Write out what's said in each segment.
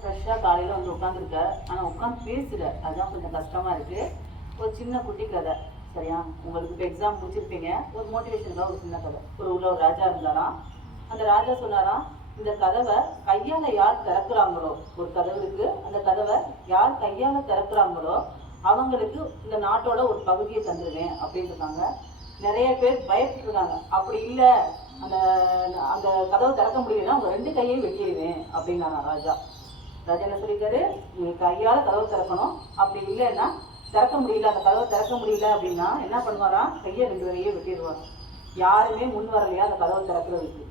ஃப்ரெஷ்ஷாக காலையில் வந்து உட்காந்துருக்க, ஆனால் உட்காந்து பேசுகிற, அதுதான் கொஞ்சம் கஷ்டமாக இருக்குது. ஒரு சின்ன குட்டி கதை, சரியா? உங்களுக்கு இப்போ எக்ஸாம் முடிச்சிருப்பீங்க, ஒரு மோட்டிவேஷனுக்காக ஒரு சின்ன கதை. ஒரு ஊரில் ஒரு ராஜா இருந்தாராம். அந்த ராஜா சொன்னாராம், இந்த கதவை கையால் யார் திறக்கிறாங்களோ, ஒரு கதவு இருக்குது, அந்த கதவை யார் கையால் திறக்கிறாங்களோ அவங்களுக்கு இந்த நாட்டோட ஒரு பகுதியை தந்துடுவேன் அப்படின்னு இருக்காங்க. நிறைய பேர் பயப்பட்டுருக்காங்க. அப்படி இல்லை, அந்த அந்த கதவை திறக்க முடியலன்னா அவங்க 2 கையையும் வெட்டிடுவேன் அப்படின்னாரா ராஜா. ராஜா என்ன சொல்லியிருக்காரு, நீ கையால் கதவை திறக்கணும், அப்படி இல்லைன்னா திறக்க முடியல, அந்த கதவை திறக்க முடியல அப்படின்னா என்ன பண்ணுவாராம், கையை 2 கையை வெட்டிடுவார். யாருமே முன் வரலையா அந்த கதவை திறக்கிறதுக்கு.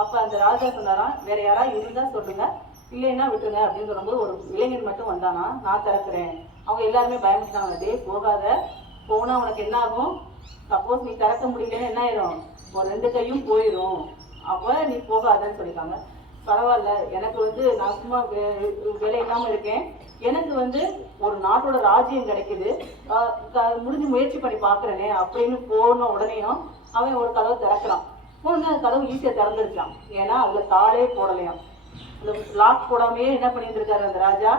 அப்போ அந்த ராஜா சொன்னாராம், வேற யாராவது இருந்தால் சொல்லுங்க, இல்லைன்னா விட்டுருங்க அப்படின்னு சொல்லும்போது ஒரு இளைஞன் மட்டும் வந்தானா, நான் திறக்கிறேன். அவங்க எல்லாருமே பயந்துட்டாங்க, டே போகாத, போனால் உனக்கு என்ன ஆகும், சப்போஸ் நீ திறக்க முடியலன்னு என்ன ஆயிடும், ஒரு 2 கையும் போயிடும், அப்போ நீ போகாதன்னு சொல்லிட்டாங்க. பரவாயில்ல, எனக்கு வந்து நான் சும்மா வேலை இல்லாமல் இருக்கேன், எனக்கு வந்து ஒரு நாட்டோட ராஜ்யம் கிடைக்குது, முடிஞ்சு முயற்சி பண்ணி பார்க்குறேனே அப்படின்னு போன உடனேயும் அவன் ஒரு கதவை திறக்கிறான். போன கதவு ஈஸியாக திறந்துருச்சான், ஏன்னா அதில் தாளே போடலையாம். அந்த லாக் போடாமையே என்ன பண்ணியிருந்திருக்காரு அந்த ராஜா,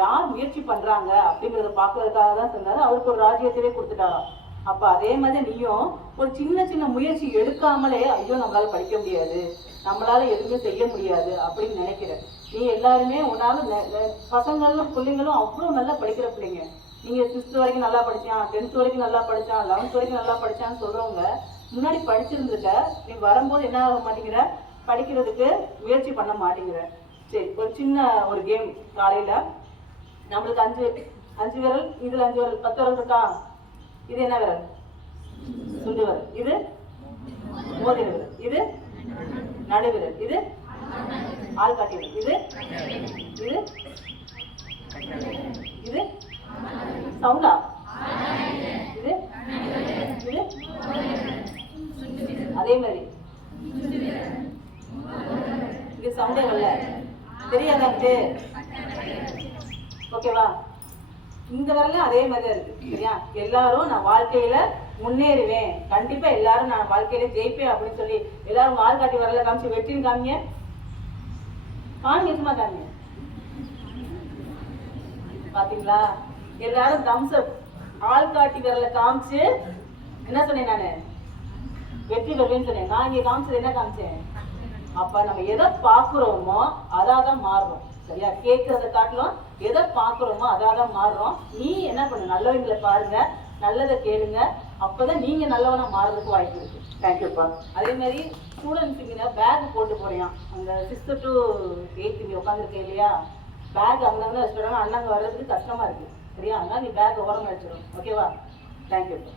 யார் முயற்சி பண்ணுறாங்க அப்படிங்கிறத பார்க்கறதுக்காக தான் சொன்னார். அவருக்கு ஒரு ராஜ்யத்திலே கொடுத்துட்டாராம். அப்போ அதே மாதிரி நீயும் ஒரு சின்ன சின்ன முயற்சி எடுக்காமலே, ஐயோ நம்மளால படிக்க முடியாது, நம்மளால எதுவுமே செய்ய முடியாது அப்படின்னு நினைக்கிறேன். நீ எல்லாருமே உன்னால பசங்களும் பிள்ளைங்களும் அவ்வளோ நல்லா படிக்கிற பிள்ளைங்க. நீங்கள் 6th வரைக்கும் நல்லா படித்தான், 10th வரைக்கும் நல்லா படித்தான், 11th வரைக்கும் நல்லா படித்தான்னு சொல்கிறவங்க முன்னாடி படிச்சிருந்துட்ட, நீ வரும்போது என்ன ஆக மாட்டேங்கிற, படிக்கிறதுக்கு முயற்சி பண்ண மாட்டேங்கிற. சரி, ஒரு சின்ன ஒரு கேம். காலையில் நம்மளுக்கு 5 விரல், இதில் 5 விரல், 10 விரல் இருக்கா? இது என்ன விரல்? சுண்டு விரல். இது மோதிர விரல். இது நடுவிரல். இது ஆள்காட்டி விரல். இது இது இது சவுண்டா? இது இது அதே மாதிரி இது சவுண்டே வரல, தெரியாதான்ட்டு? ஓகேவா? இந்த வரல அதே மாதிரி தான் இருக்கு, சரியா? எல்லாரும் நான் வாழ்க்கையில முன்னேறுவேன், கண்டிப்பா எல்லாரும் நான் வாழ்க்கையில ஜெயிப்பேன் அப்படின்னு சொல்லி எல்லாரும் வால் காட்டி வரல காமிச்சு வெற்றின்னு காமிங்க. சும்மா காமிங்க. பாத்தீங்களா? எல்லாரும் தம்ஸ் அப், ஆள் காட்டி வரல காமிச்சு என்ன சொன்னேன், நானு வெற்றி பெறுவேன்னு சொன்னேன். நான் இங்க காமிச்சது என்ன காமிச்சேன்? அப்ப நம்ம எதை பாக்குறோமோ அதான் மாறுறோம், சரியா? கேட்கறத காட்டிலும் எதை பாக்குறோமோ அதான் மாறுறோம். நீ என்ன பண்ணு, நல்லவங்களை பாருங்க, நல்லதை கேளுங்க, அப்பதான் நீங்க நல்லவனா மாறுறதுக்கு வாய்ப்பு இருக்கு. தேங்க்யூப்பா. அதே மாதிரி ஸ்டூடெண்ட்ஸுங்க பேக் போட்டு போறியான், அந்த 6th to 8th இங்க உட்காந்துருக்கேன் இல்லையா, பேக் அங்கங்க வச்சுட்டாங்க, அண்ணாங்க வர்றதுக்கு கஷ்டமா இருக்கு, சரியா? அதனால நீ பேக் ஓரமா வச்சிடும், ஓகேவா? தேங்க்யூப்பா.